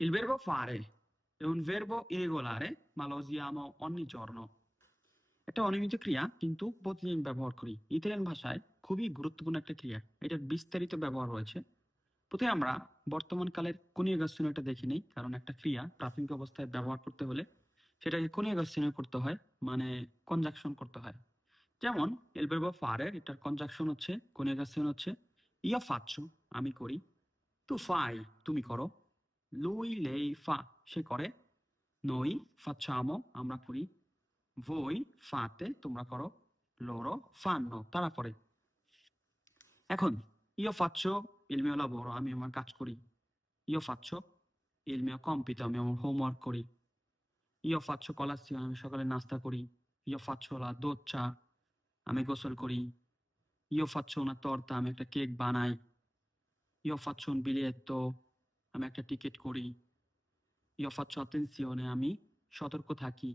Il verbo fare è un verbo irregolare, ma lo usiamo ogni giorno. একটা অনিয়মিত ক্রিয়া কিন্তু প্রতিদিন ব্যবহার করি ইতালিয়ান ভাষায় খুবই গুরুত্বপূর্ণ একটা ক্রিয়া এটার বিস্তারিত ব্যবহার রয়েছে প্রথমে আমরা বর্তমান কালের কনিয়গাস্যনটা দেখে নিই কারণ একটা ক্রিয়া প্রাথমিক অবস্থায় ব্যবহার করতে হলে সেটাকে কনিয়গাস্যন করতে হয় মানে কনজাকশন করতে হয় যেমন এল verbo fare এটার কনজাকশন হচ্ছে কনিয়গাস্যন হচ্ছে io faccio আমি করি tu fai তুমি করো lui lei fa সে করে noi facciamo আমরা করি voi fate তোমরা করো loro fanno তারা করে এখন faccio il mio lavoro আমি আমার কাজ করি faccio il mio compito আমি আমার হোমওয়ার্ক করি io faccio colazione আমি সকালে নাস্তা করি faccio la doccia আমি গোসল করি io faccio una torta আমি একটা কেক বানাই io faccio un biglietto আমি একটা টিকিট করি। io faccio আমি সতর্ক থাকি।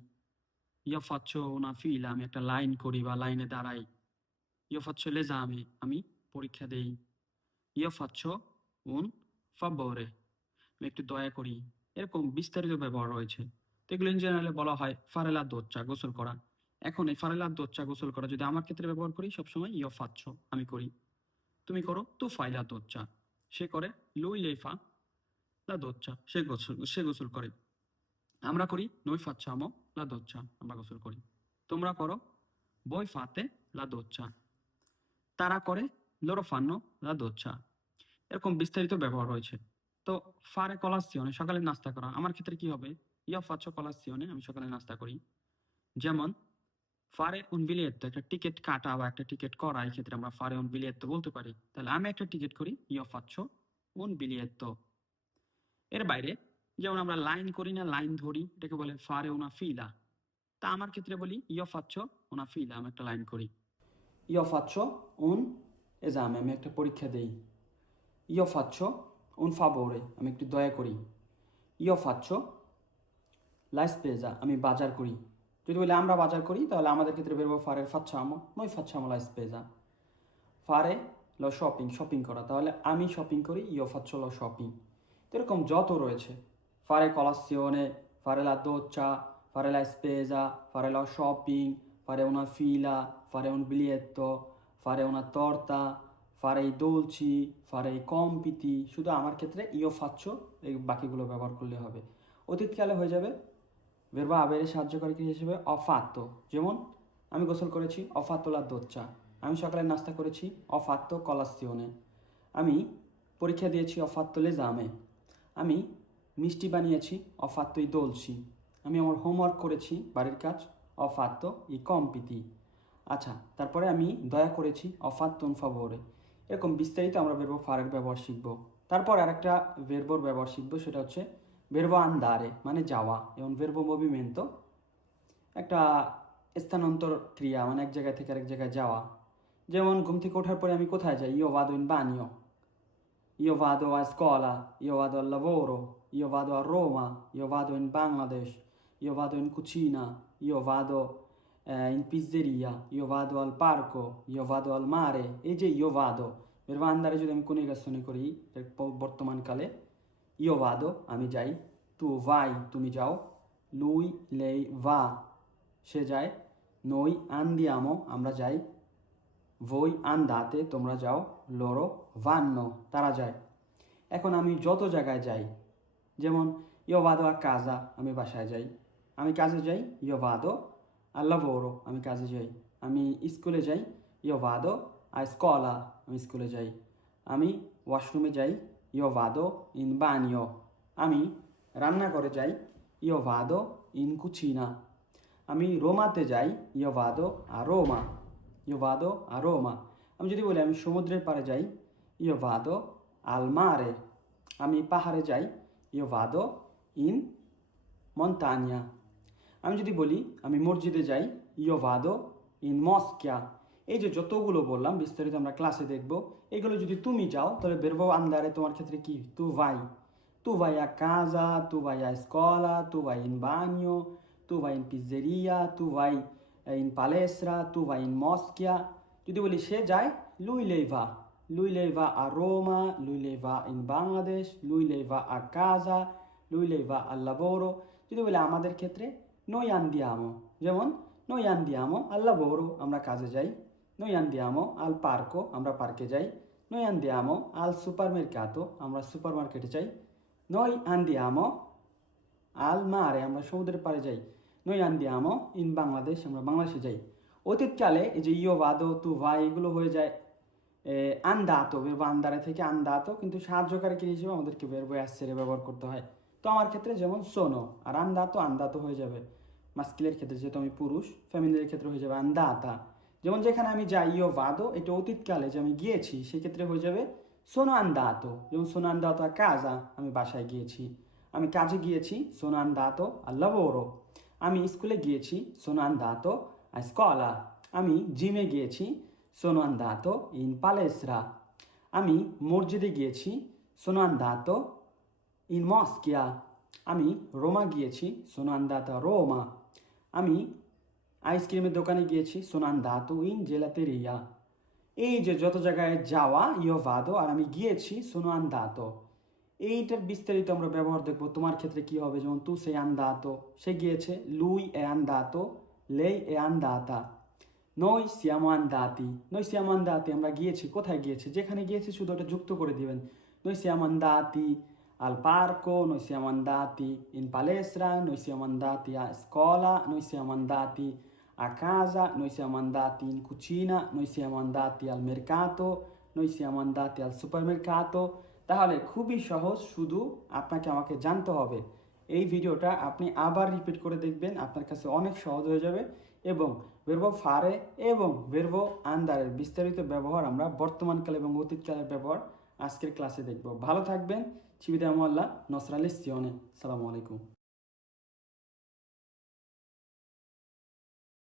faccio una আমি একটা লাইন করি বা লাইনে দাঁড়াই। io faccio l'esame আমি পরীক্ষা দেই। faccio un favore আমি একটু দয়া করি। এরকম বিস্তারিত ব্যবহার রয়েছে। তো এগুলো ইন জেনারেলে বলা হয় ফারেলা দোচ্চা গোসল করা। এখন এই ফারেলা দোচ্চা গোসল করা যদি আমার ক্ষেত্রে ব্যবহার করি, সবসময় ইয় ফাচ্ছ আমি করি। তুমি করো তো ফাইলা দোচ্চা সে করে লুই লেফা লা দোচ্চা সে গোসল সে গোসল করে। আমরা করি নই ফাচ্ছামো লা দোচ্চা আমরা গোসল করি। তোমরা করো, বই ফাতে, লা দোচ্চা তারা করে, লোরো ফান্ন লা দোচ্চা এরকম বিস্তারিত ব্যবহার রয়েছে। তো ফারে কলাসিওনে সকালে নাস্তা করা। আমার ক্ষেত্রে কি হবে? ইয়া ফাচ্ছ কলাসিওনে আমি সকালে নাস্তা করি। যেমন, ফারে উন বিলিয়েত্তো একটা টিকিট কাটা বা একটা টিকিট করা, এই ক্ষেত্রে আমরা ফারে উন বিলিয়েত্তো বলতে পারি। তাহলে আমি একটা টিকিট করি, ইয়া ফাচ্ছ উন বিলিয়েত্তো এর বাইরে, যেমন আমরা লাইন করি না লাইন ধরি, এটাকে বলে ফারে উনা ফিলা তা আমার ক্ষেত্রে বলি ইয় ফাচ্ছ উনা ফিলা আমি একটা লাইন করি। ইয় ফাচ্ছ উন এজামে আমি একটা পরীক্ষা দেই। ইয় ফাচ্ছ উন ফাবোরে আমি একটু দয়া করি। ইয় ফাচ্ছ লাইস পেজা আমি বাজার করি। যদি বলি আমরা বাজার করি, তাহলে আমাদের ক্ষেত্রে বেরবো ফারের ফাচ্ছামো নই ফাচ্ছামো লাইস পেজা ফারে ল শপিং শপিং করা। তাহলে আমি শপিং করি ইয় ফাচ্ছ ল শপিং এরকম যত রয়েছে। ফারে colazione, fare la doccia, fare la স্পেজা fare lo শপিং ফারে una ফিলা ফারে un biglietto, ফারে una তর্তা ফারে i ফারে i শুধু আমার ক্ষেত্রে ইও ফাচ্ছ এই বাকিগুলো ব্যবহার করলে হবে। অতীতকালে হয়ে যাবে ভেরবা আবেরে সাহায্যকারী হিসেবে অফাত্ত। যেমন আমি গোসল করেছি অফাত্তলা দোচ্চা আমি সকালে নাস্তা করেছি অফাত্ত কলাসিওনে। আমি পরীক্ষা দিয়েছি অফাত্তলে জামে। আমি মিষ্টি বানিয়েছি, অফাত্তই দোলছি। আমি আমার হোমওয়ার্ক করেছি, বাড়ির কাজ, অফাত্ত ই কম্পিতি। আচ্ছা তারপরে আমি দয়া করেছি অফাত্তন ফাভোরে এরকম বিস্তারিত আমরা বেরবো ফারের ব্যবহার শিখব। তারপর আরেকটা ভেরবোর ব্যবহার শিখব, সেটা হচ্ছে ভেরবো আন্দারে মানে যাওয়া, এবং ভেরবো মুভিমেন্টো একটা স্থানান্তর ক্রিয়া মানে এক জায়গা থেকে আরেক জায়গায় যাওয়া। যেমন, ঘুম থেকে ওঠার পরে আমি কোথায় যাই? ইও বাদো ইন বানিও Io vado a scuola, io vado al lavoro, io vado a Roma, io vado in Bangladesh, io vado in cucina, io vado eh, in pizzeria, io vado al parco, io vado al mare এই যে io vado এর আন্দারে যদি আমি কনিগাসনে করি এর প- বর্তমানকালে io vado আমি যাই tu vai তুমি যাও lui lei va সে যায় noi andiamo আমরা যাই voi andate তোমরা যাও loro vanno, তারা যায়। এখন আমি যত জায়গায় যাই, যেমন, io vado a casa, আমি বাসায় যাই। আমি কাজে যাই, io vado al lavoro, আমি কাজে যাই। আমি স্কুলে যাই, io vado a scuola, আমি স্কুলে যাই। আমি ওয়াশরুমে যাই, io vado in bagno আমি রান্নাঘরে যাই, io vado in cucina আমি রোমাতে যাই, io vado a Roma io vado a Roma আমি যদি বলি, আমি সমুদ্রের পাড়ে যাই io vado al mare আমি পাহাড়ে যাই io vado in montagna আমি যদি বলি আমি মসজিদে যাই io vado in moschia এই যে যতগুলো বললাম বিস্তারিত আমরা ক্লাসে দেখব এগুলো যদি তুমি যাও তাহলে বেরবো আন্দারে তোমার ক্ষেত্রে কি তু vai tu vai a casa tu vai a scuola tu vai in bagno tu vai in pizzeria tu vai eh, in palestra tu vai in moschia যদি বলি সে যায় lei va lui lei va a Roma lui lei va in Bangladesh lui lei va a casa lui lei va al lavoro যদি বলে আমাদের ক্ষেত্রে noi andiamo যেমন noi andiamo al lavoro আমরা কাজে যাই noi andiamo al parco আমরা পার্কে যাই noi andiamo al supermercato আমরা সুপারমার্কেটে যাই noi andiamo al mare আমরা সমুদ্রের পাড়ে যাই noi andiamo in বাংলাদেশ আমরা বাংলাদেশে যাই অতীতকালে এই যে ইয়ো ভাদো তু ভাই এগুলো হয়ে যায় আন্দাতো বেরবো আন্দারে থেকে আন্দাতো, কিন্তু সাহায্যকারী কি হিসেবে আমাদেরকে বেরবো অ্যাসেরে ব্যবহার করতে হয়। তো আমার ক্ষেত্রে যেমন সোনো আর আন্দাতো আন্দাতো হয়ে যাবে। মাস্কিলের ক্ষেত্রে যেহেতু আমি পুরুষ ফ্যামিলির ক্ষেত্রে হয়ে যাবে আন্দাতা। যেমন যেখানে আমি যাই ইয়ো ভাদো এটা অতীতকালে যে আমি গিয়েছি, সেক্ষেত্রে হয়ে যাবে সোনো আন্দাতো যেমন সোনো আন্দাতো কাজা আমি বাসায় গিয়েছি। আমি কাজে গিয়েছি সোনো আন্দাতো al lavoro আমি স্কুলে গিয়েছি সোনো আন্দাতো scuola আমি জিমে গিয়েছি sono andato in palestra আমি মসজিদে গিয়েছি sono andato in moschea আমি রোমা গিয়েছি sono andato Roma আমি আইসক্রিমের দোকানে গিয়েছি sono andato in gelateria এই যে যত জায়গায় যাওয়া ইয়ো ভাদো আর আমি গিয়েছি sono andato এইটার বিস্তারিত আমরা ব্যবহার দেখব, তোমার ক্ষেত্রে কি হবে? যেমন তু সে আন্দাতো সে গিয়েছে, লুই এ আন্দাতো লেই এ আন্দাতা নই সিয়াম দাতি নই সিয়াম আন্দাতি আমরা গিয়েছি, কোথায় গিয়েছি? যেখানে গিয়েছি, শুধু ওটা যুক্ত করে দিবেন। নই সিয়াম আন্দাতি আল পার্কো নই সিয়াম আন্দাতি ইন পালেসরা নই সিয়াম আন্দাতি আ স্কলা নই সিয়াম আন্দাতি আকাজা নই সিয়াম আন্দাতি ইন কুচিনা নই সিয়াম আন্দাতি আল মেরকাতো নই সিয়াম আন্দাতি আল সুপার মেরকাতো তাহলে খুবই সহজ, শুধু আপনাকে আমাকে জানতে হবে। এই ভিডিওটা আপনি আবার রিপিট করে দেখবেন, আপনার কাছে অনেক সহজ হয়ে যাবে। এবং বেরব ফারে এবং বেরব আন্দারের বিস্তারিত ব্যবহার আমরা বর্তমানকাল এবং অতীতকালের ব্যবহার আজকের ক্লাসে দেখব। ভালো থাকবেন। চিবিদা মোল্লা নসরাল সিওনে সালামু আলাইকুম।